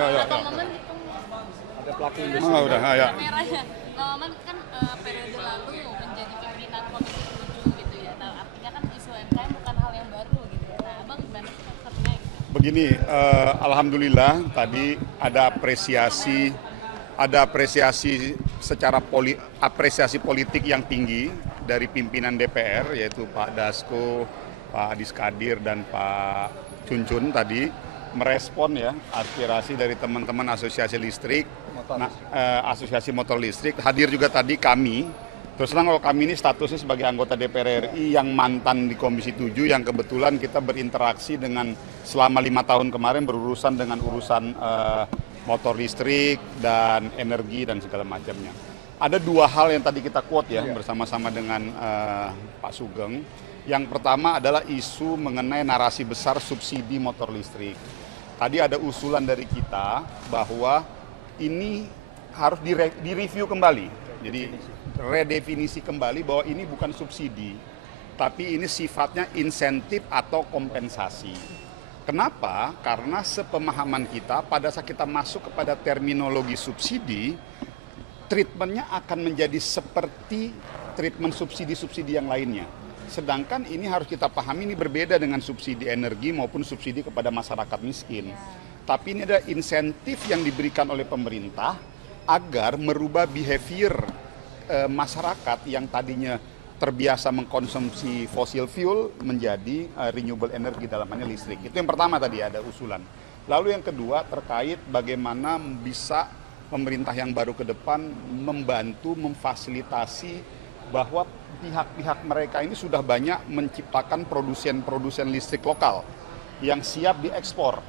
Berapa ya. momen gitu Ada pelaku Oh, industri. udah, ya. merahnya. Nah, momen kan periode lalu menjadi pimpinan Komisi 7 gitu ya. Nah, artinya kan isu UMKM bukan hal yang baru gitu ya. Nah, Abang gimana sih konsepnya gitu? Begini, alhamdulillah tadi ada apresiasi secara apresiasi politik yang tinggi dari pimpinan DPR, yaitu Pak Dasko, Pak Adis Kadir, dan Pak Cuncun tadi merespon ya aspirasi dari teman-teman asosiasi listrik, asosiasi motor listrik. Hadir juga tadi kami. Terus terang kalau kami ini statusnya sebagai anggota DPR RI yang mantan di Komisi 7, yang kebetulan kita berinteraksi dengan selama 5 tahun kemarin berurusan dengan urusan motor listrik dan energi dan segala macamnya. Ada dua hal yang tadi kita quote ya bersama-sama dengan Pak Sugeng. Yang pertama adalah isu mengenai narasi besar subsidi motor listrik. Tadi ada usulan dari kita bahwa ini harus direview kembali. Jadi redefinisi kembali bahwa ini bukan subsidi, tapi ini sifatnya insentif atau kompensasi. Kenapa? Karena sepemahaman kita pada saat kita masuk kepada terminologi subsidi, treatmentnya akan menjadi seperti treatment subsidi-subsidi yang lainnya. Sedangkan ini harus kita pahami ini berbeda dengan subsidi energi maupun subsidi kepada masyarakat miskin. Tapi ini ada insentif yang diberikan oleh pemerintah agar merubah behavior masyarakat yang tadinya terbiasa mengkonsumsi fossil fuel menjadi renewable energy, dalamnya listrik. Itu yang pertama tadi ada usulan. Lalu yang kedua terkait bagaimana bisa pemerintah yang baru ke depan membantu memfasilitasi bahwa pihak-pihak mereka ini sudah banyak menciptakan produsen-produsen listrik lokal yang siap diekspor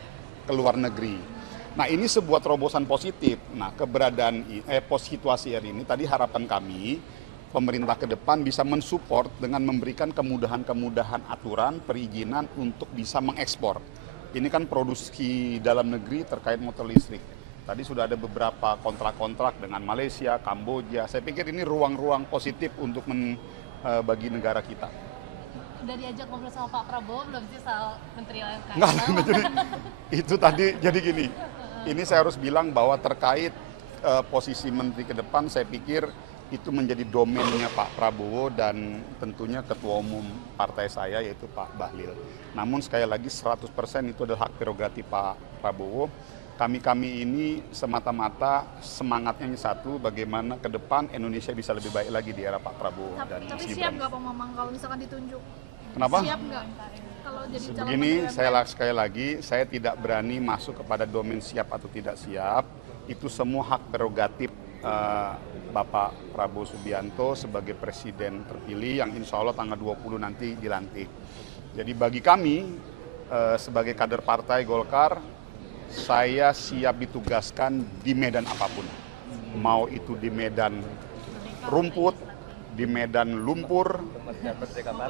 ke luar negeri. Nah, ini sebuah terobosan positif. Nah, keberadaan situasi ini tadi harapan kami pemerintah ke depan bisa mensupport dengan memberikan kemudahan-kemudahan aturan perizinan untuk bisa mengekspor. Ini kan produksi dalam negeri terkait motor listrik. Tadi sudah ada beberapa kontrak-kontrak dengan Malaysia, Kamboja. Saya pikir ini ruang-ruang positif untuk bagi negara kita. Udah diajak ngobrol sama Pak Prabowo belum sih soal Menteri UMKM? Enggak, itu tadi jadi gini. Ini saya harus bilang bahwa terkait posisi menteri ke depan, saya pikir itu menjadi domainnya Pak Prabowo dan tentunya Ketua Umum partai saya yaitu Pak Bahlil. Namun sekali lagi 100% itu adalah hak prerogatif Pak Prabowo. Kami ini semata-mata semangatnya satu, bagaimana ke depan Indonesia bisa lebih baik lagi di era Pak Prabowo dan Mas Tapi Gibran. siap nggak Pak Mamang kalau misalkan ditunjuk? Kenapa? Siap nggak kalau jadi calon Begini, menteri? sekali lagi, saya tidak berani masuk kepada domain siap atau tidak siap. Itu semua hak prerogatif Bapak Prabowo Subianto sebagai presiden terpilih yang insya Allah tanggal 20 nanti dilantik. Jadi bagi kami sebagai kader partai Golkar, saya siap ditugaskan di medan apapun. Mau itu di medan rumput, di medan lumpur,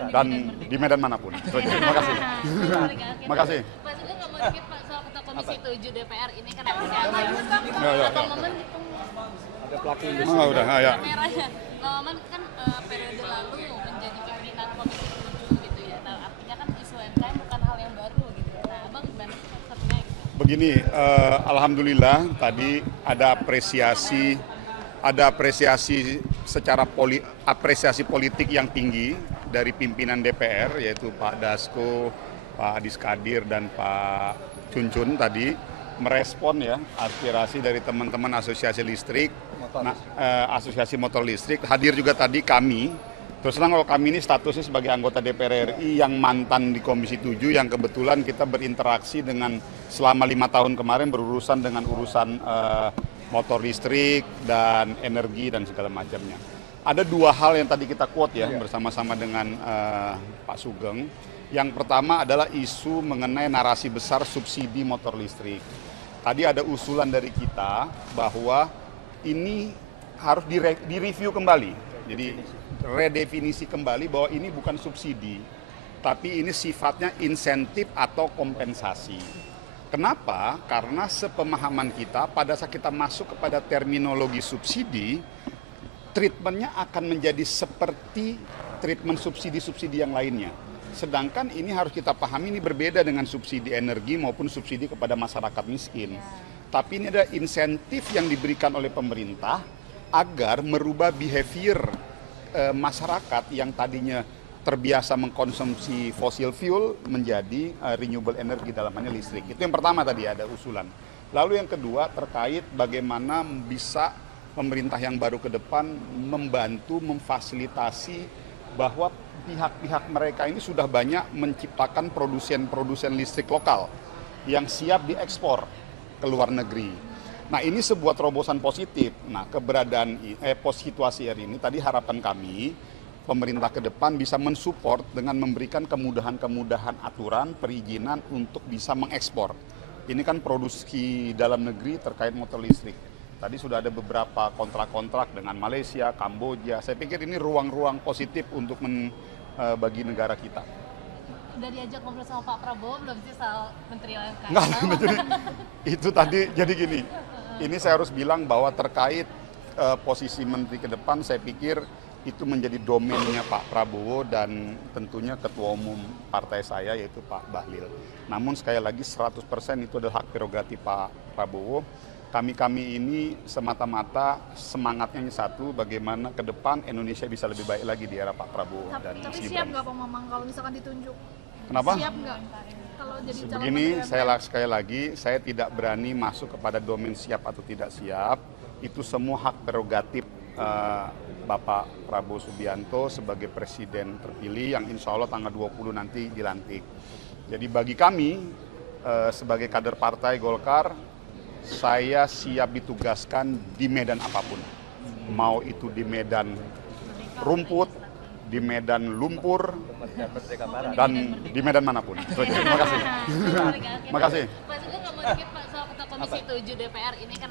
dan di medan manapun. Terima kasih. Terima kasih. Pak Sugeng nggak mau dikit Pak soal ketua Komisi 7 DPR ini kan ada Ya. berapa momen gitu Ada pelaku industri. Oh, udah, ya. merahnya. Nah, momen kan periode lalu menjadi pimpinan Komisi 7 gitu ya. Nah, artinya kan isu UMKM bukan hal yang baru gitu ya. Nah, Abang gimana sih konsepnya gitu? Begini, alhamdulillah tadi ada apresiasi secara apresiasi politik yang tinggi dari pimpinan DPR, yaitu Pak Dasko, Pak Adis Kadir, dan Pak Cuncun tadi merespon ya aspirasi dari teman-teman asosiasi listrik, asosiasi motor listrik. Hadir juga tadi kami. Terus terang kalau kami ini statusnya sebagai anggota DPR RI yang mantan di Komisi 7, yang kebetulan kita berinteraksi dengan selama 5 tahun kemarin berurusan dengan urusan motor listrik dan energi dan segala macamnya. Ada dua hal yang tadi kita quote ya bersama-sama dengan Pak Sugeng. Yang pertama adalah isu mengenai narasi besar subsidi motor listrik. Tadi ada usulan dari kita bahwa ini harus direview kembali. Jadi redefinisi kembali bahwa ini bukan subsidi, tapi ini sifatnya insentif atau kompensasi. Kenapa? Karena sepemahaman kita pada saat kita masuk kepada terminologi subsidi, treatmentnya akan menjadi seperti treatment subsidi-subsidi yang lainnya. Sedangkan ini harus kita pahami ini berbeda dengan subsidi energi maupun subsidi kepada masyarakat miskin. tapi ini ada insentif yang diberikan oleh pemerintah agar merubah behavior masyarakat yang tadinya terbiasa mengkonsumsi fossil fuel menjadi renewable energy, dalam hal ini listrik. Itu yang pertama tadi ada usulan. Lalu yang kedua terkait bagaimana bisa pemerintah yang baru ke depan membantu, memfasilitasi bahwa pihak-pihak mereka ini sudah banyak menciptakan produsen-produsen listrik lokal yang siap diekspor ke luar negeri. Nah, ini sebuah terobosan positif. Nah, keberadaan situasi hari ini tadi harapan kami pemerintah ke depan bisa mensupport dengan memberikan kemudahan-kemudahan aturan perizinan untuk bisa mengekspor. Ini kan produksi dalam negeri terkait motor listrik. Tadi sudah ada beberapa kontrak-kontrak dengan Malaysia, Kamboja. Saya pikir ini ruang-ruang positif untuk bagi negara kita. Udah diajak ngobrol sama Pak Prabowo belum sih soal Menteri UMKM? Enggak, itu tadi jadi gini. Ini saya harus bilang bahwa terkait posisi menteri ke depan, saya pikir itu menjadi domainnya Pak Prabowo dan tentunya Ketua Umum partai saya yaitu Pak Bahlil. Namun sekali lagi 100% itu adalah hak prerogatif Pak Prabowo. Kami ini semata-mata semangatnya satu, bagaimana ke depan Indonesia bisa lebih baik lagi di era Pak Prabowo dan Tapi Mas siap Gibran. nggak Pak Mamang kalau misalkan ditunjuk? Kenapa? Siap nggak kalau jadi calon Begini, menteri? sekali lagi, saya tidak berani masuk kepada domain siap atau tidak siap. Itu semua hak prerogatif Bapak Prabowo Subianto sebagai presiden terpilih yang insya Allah tanggal 20 nanti dilantik. Jadi bagi kami sebagai kader partai Golkar, saya siap ditugaskan di medan apapun. Mau itu di medan rumput, di medan lumpur, dan di medan manapun. Terima kasih. Terima kasih. Pak Sugeng nggak mau dikit Pak soal Ketua Komisi 7 DPR ini kan